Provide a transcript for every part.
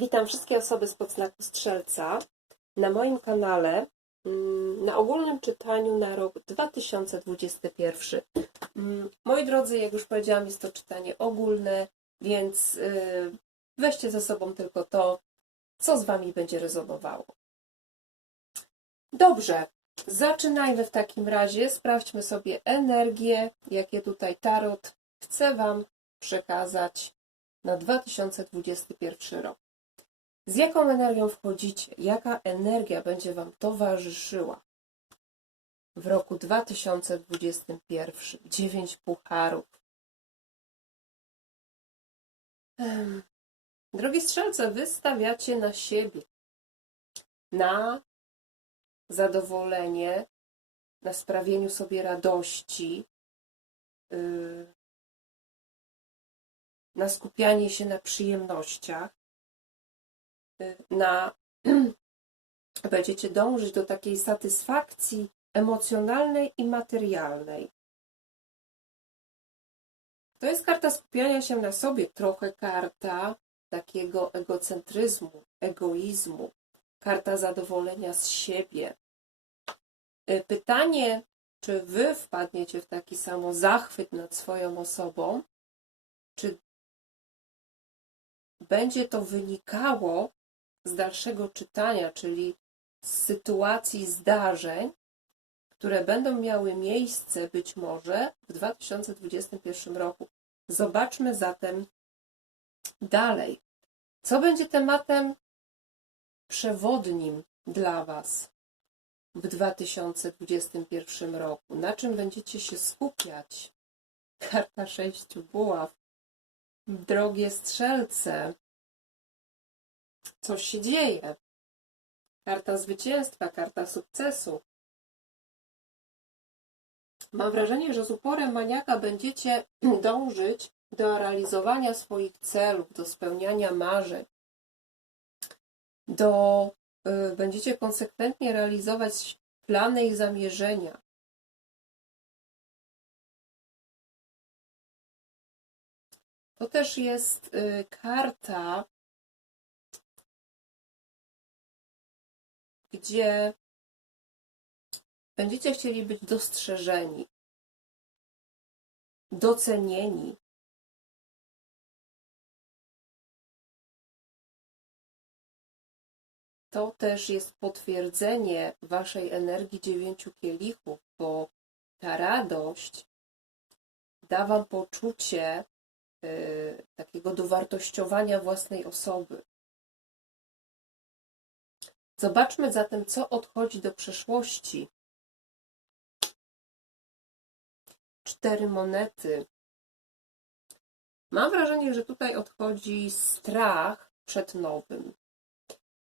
Witam wszystkie osoby z podznaku Strzelca na moim kanale mm, na ogólnym czytaniu na rok 2021. Mm, Moi drodzy, jak już powiedziałam, jest to czytanie ogólne, więc y, weźcie ze sobą tylko to, co z Wami będzie rezonowało. Dobrze, zaczynajmy w takim razie. Sprawdźmy sobie energię, jakie tutaj Tarot chce Wam przekazać na 2021 rok. Z jaką energią wchodzicie? Jaka energia będzie Wam towarzyszyła w roku 2021? Dziewięć pucharów. Em, Drogie strzelce, wy stawiacie na siebie, na zadowolenie, na sprawieniu sobie radości, yy, na skupianie się na przyjemnościach, na będziecie dążyć do takiej satysfakcji emocjonalnej i materialnej. To jest karta skupiania się na sobie, trochę karta takiego egocentryzmu, egoizmu, karta zadowolenia z siebie. Y, Pytanie, czy wy wpadniecie w taki samo zachwyt nad swoją osobą, czy będzie to wynikało z dalszego czytania, czyli z sytuacji, zdarzeń, które będą miały miejsce być może w 2021 roku. Zobaczmy zatem dalej. Co będzie tematem przewodnim dla Was w 2021 roku? Na czym będziecie się skupiać? Karta sześciu buław. Drogie strzelce, coś się dzieje. Karta zwycięstwa, karta sukcesu. Mam wrażenie, że z uporem maniaka będziecie dążyć do realizowania swoich celów, do spełniania marzeń, do y, będziecie konsekwentnie realizować plany i zamierzenia. To też jest y, karta, gdzie będziecie chcieli być dostrzeżeni, docenieni. To też jest potwierdzenie waszej energii dziewięciu kielichów, bo ta radość da wam poczucie y, takiego dowartościowania własnej osoby. Zobaczmy zatem, co odchodzi do przeszłości. Cztery monety. Mam wrażenie, że tutaj odchodzi strach przed nowym.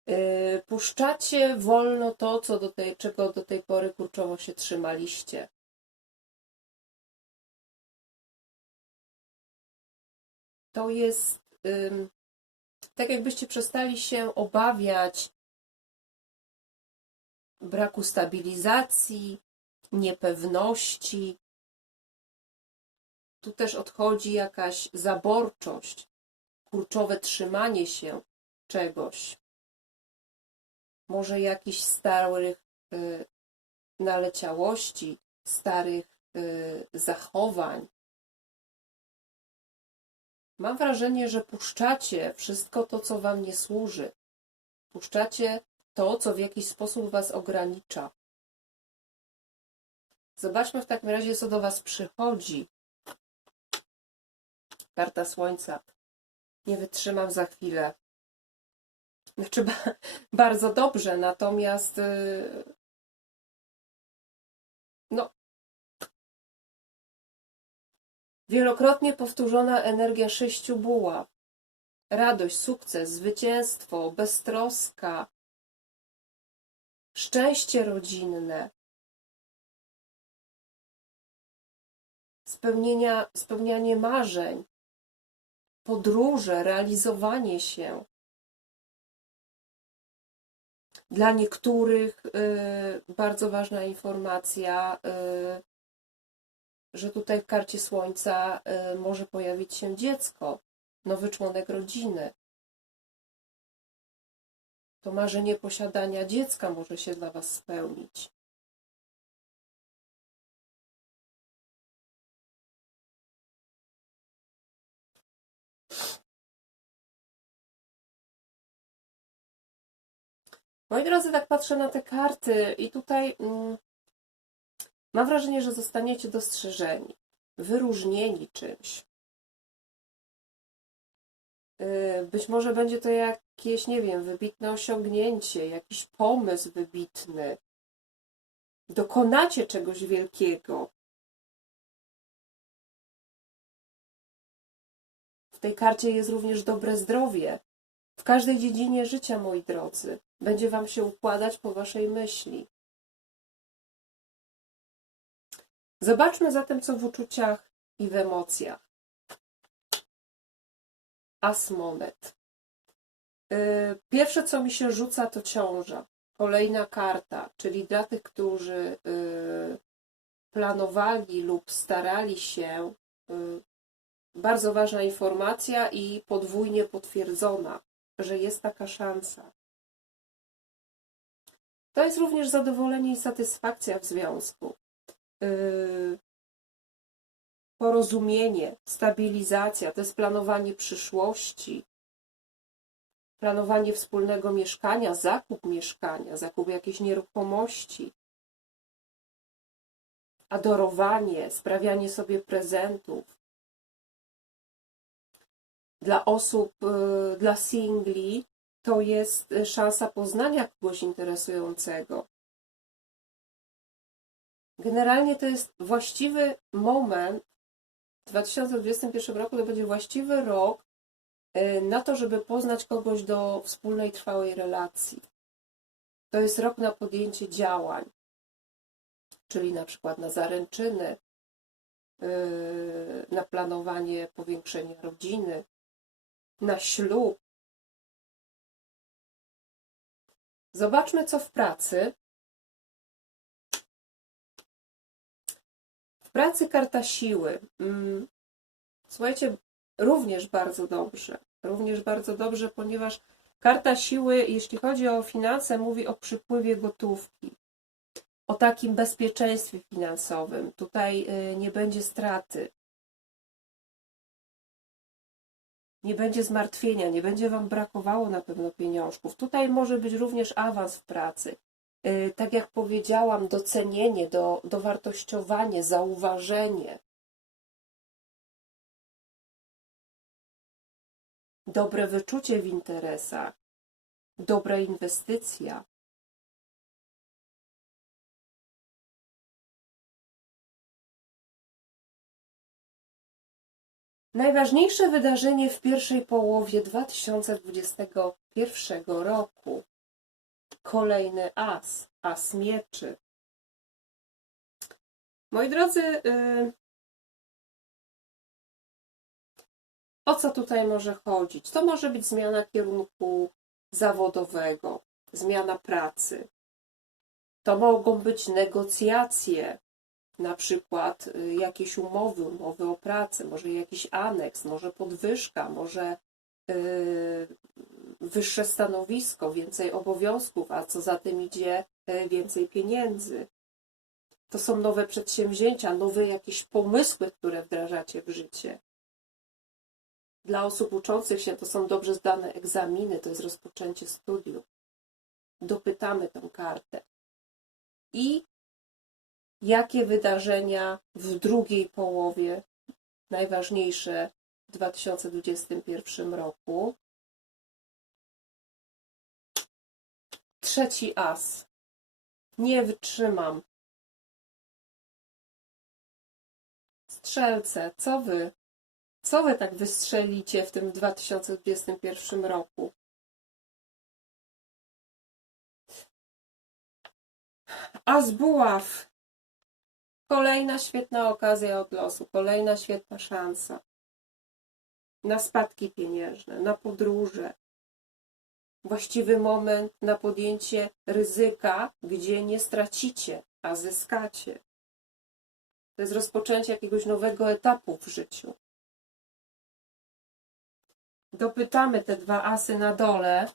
Yy, Puszczacie wolno to, co do tej, czego do tej pory kurczowo się trzymaliście. To jest tak, jakbyście przestali się obawiać braku stabilizacji, niepewności. Tu też odchodzi jakaś zaborczość, kurczowe trzymanie się czegoś. Może jakichś starych y, naleciałości, starych y, zachowań. Mam wrażenie, że puszczacie wszystko to, co wam nie służy. Puszczacie to, co w jakiś sposób Was ogranicza. Zobaczmy w takim razie, co do Was przychodzi. Karta Słońca. Nie wytrzymam za chwilę. Znaczy, ba bardzo dobrze, natomiast yy, no wielokrotnie powtórzona energia sześciu buław. Radość, sukces, zwycięstwo, beztroska, szczęście rodzinne, spełnienia, spełnianie marzeń, podróże, realizowanie się. Dla niektórych y, bardzo ważna informacja, y, że tutaj w karcie Słońca y, może pojawić się dziecko, nowy członek rodziny. To marzenie posiadania dziecka może się dla Was spełnić. Moi drodzy, tak patrzę na te karty i tutaj mm, mam wrażenie, że zostaniecie dostrzeżeni, wyróżnieni czymś. Yy, Być może będzie to jakieś, nie wiem, wybitne osiągnięcie, jakiś pomysł wybitny. Dokonacie czegoś wielkiego. W tej karcie jest również dobre zdrowie. W każdej dziedzinie życia, moi drodzy, będzie Wam się układać po Waszej myśli. Zobaczmy zatem, co w uczuciach i w emocjach. As monet. Yy, Pierwsze, co mi się rzuca, to ciąża. Kolejna karta, czyli dla tych, którzy yy, planowali lub starali się, yy, bardzo ważna informacja i podwójnie potwierdzona, że jest taka szansa. To jest również zadowolenie i satysfakcja w związku. Porozumienie, stabilizacja, to jest planowanie przyszłości, planowanie wspólnego mieszkania, zakup mieszkania, zakup jakiejś nieruchomości, adorowanie, sprawianie sobie prezentów. Dla osób, yy, dla singli, to jest y, szansa poznania kogoś interesującego. Generalnie to jest właściwy moment. W 2021 roku to będzie właściwy rok y, na to, żeby poznać kogoś do wspólnej, trwałej relacji. To jest rok na podjęcie działań, czyli na przykład na zaręczyny, y, na planowanie powiększenia rodziny, na ślub, Zobaczmy, co w pracy. W pracy karta siły. Mm, Słuchajcie, również bardzo dobrze. Również bardzo dobrze, ponieważ karta siły, jeśli chodzi o finanse, mówi o przypływie gotówki. O takim bezpieczeństwie finansowym. Tutaj y, nie będzie straty. nie będzie zmartwienia, nie będzie Wam brakowało na pewno pieniążków. Tutaj może być również awans w pracy. Yy, Tak jak powiedziałam, docenienie, do, dowartościowanie, zauważenie. Dobre wyczucie w interesach, dobra inwestycja. Najważniejsze wydarzenie w pierwszej połowie 2021 roku. Kolejny as, as mieczy. Moi drodzy, yy, o co tutaj może chodzić? To może być zmiana kierunku zawodowego, zmiana pracy. To mogą być negocjacje na przykład y, jakieś umowy, umowy o pracę, może jakiś aneks, może podwyżka, może y, wyższe stanowisko, więcej obowiązków, a co za tym idzie, y, więcej pieniędzy. To są nowe przedsięwzięcia, nowe jakieś pomysły, które wdrażacie w życie. Dla osób uczących się to są dobrze zdane egzaminy, to jest rozpoczęcie studiów. Dopytamy tę kartę. I jakie wydarzenia w drugiej połowie, najważniejsze w 2021 roku. Trzeci as. Nie wytrzymam. Strzelce, co wy? Co wy tak wystrzelicie w tym 2021 roku? As buław. Kolejna świetna okazja od losu, kolejna świetna szansa na spadki pieniężne, na podróże. Właściwy moment na podjęcie ryzyka, gdzie nie stracicie, a zyskacie. To jest rozpoczęcie jakiegoś nowego etapu w życiu. Dopytamy te dwa asy na dole,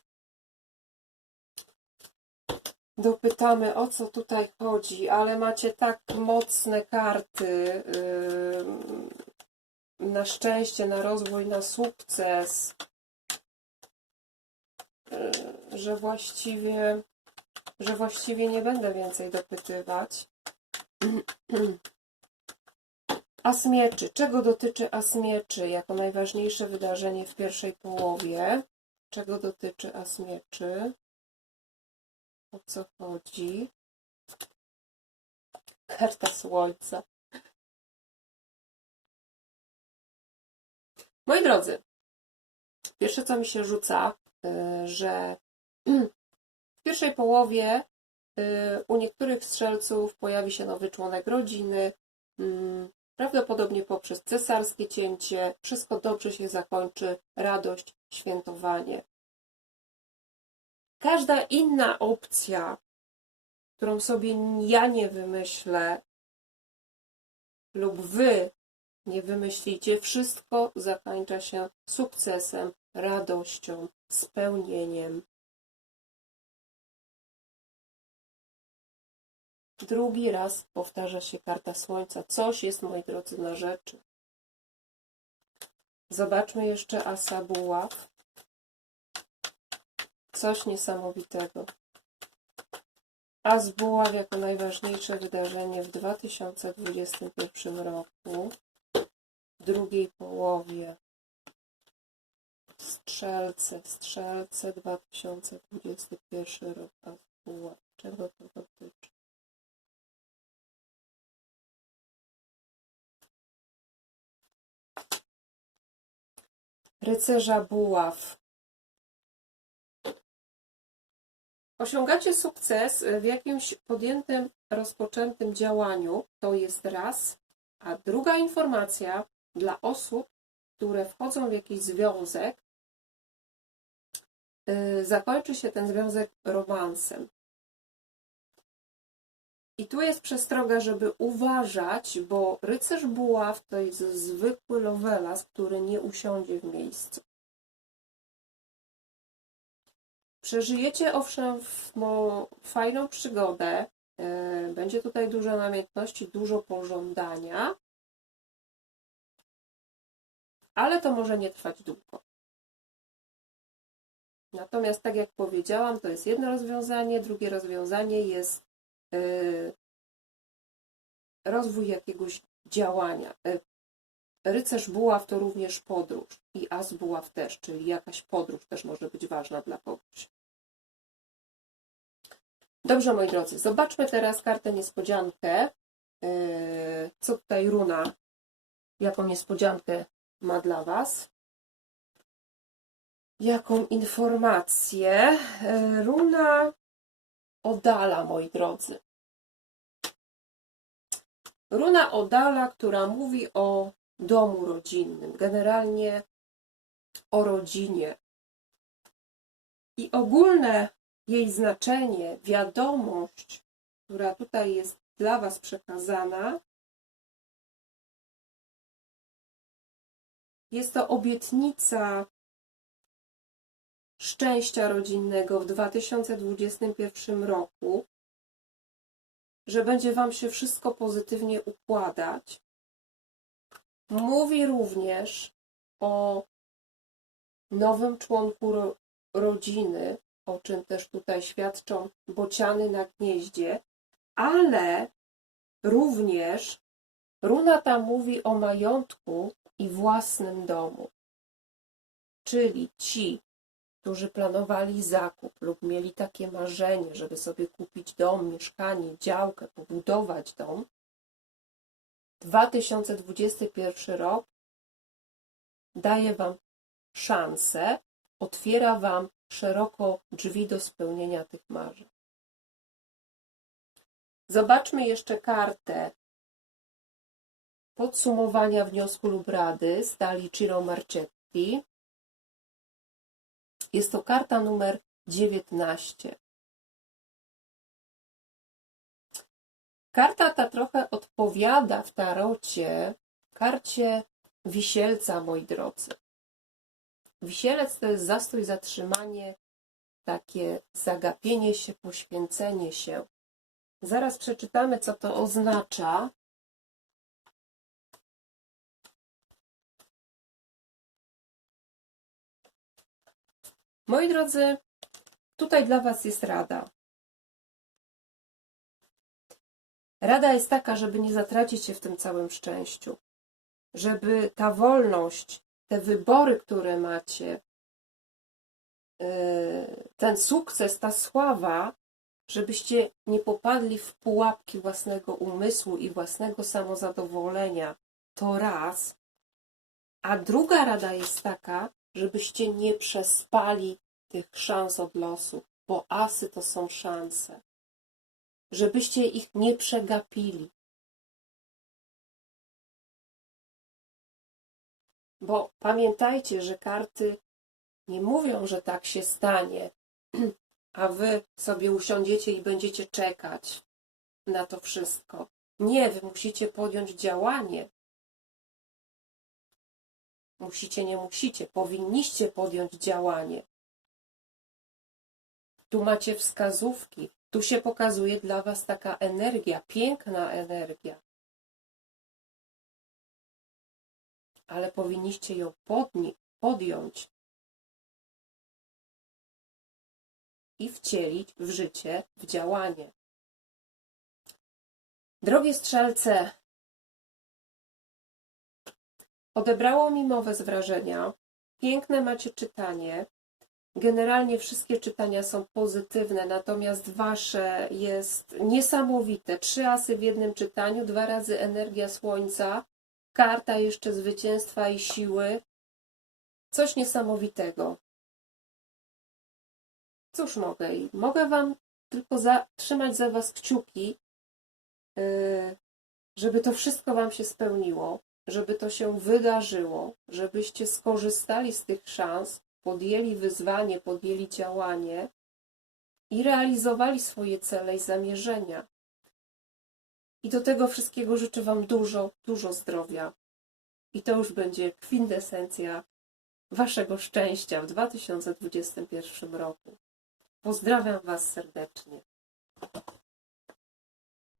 dopytamy o co tutaj chodzi, ale macie tak mocne karty. Yy, na szczęście, na rozwój, na sukces, że właściwie, że właściwie nie będę więcej dopytywać. As mieczy. Czego dotyczy As mieczy jako najważniejsze wydarzenie w pierwszej połowie? Czego dotyczy As mieczy? O co chodzi? Karta słońca. Moi drodzy, pierwsze co mi się rzuca, y, że w pierwszej połowie y, u niektórych strzelców pojawi się nowy członek rodziny, mm, prawdopodobnie poprzez cesarskie cięcie. Wszystko dobrze się zakończy, radość, świętowanie. Każda inna opcja, którą sobie ja nie wymyślę, lub wy nie wymyślicie, wszystko zakończa się sukcesem, radością, spełnieniem. Drugi raz powtarza się karta Słońca. Coś jest, moi drodzy, na rzeczy. Zobaczmy jeszcze Asa Buław. Coś niesamowitego. As Buław jako najważniejsze wydarzenie w 2021 roku, w drugiej połowie. Strzelce, Strzelce 2021 rok Buław. Czego to dotyczy? Rycerza Buław. Osiągacie sukces w jakimś podjętym, rozpoczętym działaniu. To jest raz. A druga informacja dla osób, które wchodzą w jakiś związek, zakończy się ten związek romansem. I tu jest przestroga, żeby uważać, bo rycerz buław to jest zwykły lovelas, który nie usiądzie w miejscu. Przeżyjecie owszem fajną przygodę, yy, będzie tutaj dużo namiętności, dużo pożądania, ale to może nie trwać długo. Natomiast tak jak powiedziałam, to jest jedno rozwiązanie, drugie rozwiązanie jest yy, rozwój jakiegoś działania. Yy, rycerz buław to również podróż i as buław też, czyli jakaś podróż też może być ważna dla kogoś. Dobrze, moi drodzy, zobaczmy teraz kartę niespodziankę. Yy, co tutaj runa, jaką niespodziankę ma dla Was? Jaką informację? Yy, runa Odala, moi drodzy. Runa Odala, która mówi o domu rodzinnym, generalnie o rodzinie. I ogólne jej znaczenie, wiadomość, która tutaj jest dla Was przekazana, jest to obietnica szczęścia rodzinnego w 2021 roku, że będzie Wam się wszystko pozytywnie układać. Mówi również o nowym członku ro rodziny, o czym też tutaj świadczą bociany na gnieździe, ale również runa ta mówi o majątku i własnym domu. Czyli ci, którzy planowali zakup lub mieli takie marzenie, żeby sobie kupić dom, mieszkanie, działkę, pobudować dom, 2021 rok daje Wam szansę, otwiera Wam szeroko drzwi do spełnienia tych marzeń. Zobaczmy jeszcze kartę podsumowania wniosku lub rady z Dali Ciro Marchetti. Jest to karta numer 19. Karta ta trochę odpowiada w tarocie karcie wisielca, moi drodzy. Wisielec to jest zastój, zatrzymanie, takie zagapienie się, poświęcenie się. Zaraz przeczytamy, co to oznacza. Moi drodzy, tutaj dla Was jest rada. Rada jest taka, żeby nie zatracić się w tym całym szczęściu, żeby ta wolność, te wybory, które macie, yy, ten sukces, ta sława, żebyście nie popadli w pułapki własnego umysłu i własnego samozadowolenia. To raz. A druga rada jest taka, żebyście nie przespali tych szans od losu, bo asy to są szanse. Żebyście ich nie przegapili. Bo pamiętajcie, że karty nie mówią, że tak się stanie, a wy sobie usiądziecie i będziecie czekać na to wszystko. Nie, wy musicie podjąć działanie. Musicie, nie musicie, powinniście podjąć działanie. Tu macie wskazówki, tu się pokazuje dla Was taka energia, piękna energia. Ale powinniście ją podjąć i wcielić w życie, w działanie. Drogie strzelce, odebrało mi mowę z wrażenia. Piękne macie czytanie. Generalnie wszystkie czytania są pozytywne, natomiast wasze jest niesamowite. Trzy asy w jednym czytaniu, dwa razy energia słońca, karta jeszcze zwycięstwa i siły. Coś niesamowitego. Cóż mogę? Mogę wam tylko trzymać za was kciuki, yy, żeby to wszystko wam się spełniło, żeby to się wydarzyło, żebyście skorzystali z tych szans, podjęli wyzwanie, podjęli działanie i realizowali swoje cele i zamierzenia. I do tego wszystkiego życzę Wam dużo, dużo zdrowia. I to już będzie kwintesencja Waszego szczęścia w 2021 roku. Pozdrawiam Was serdecznie.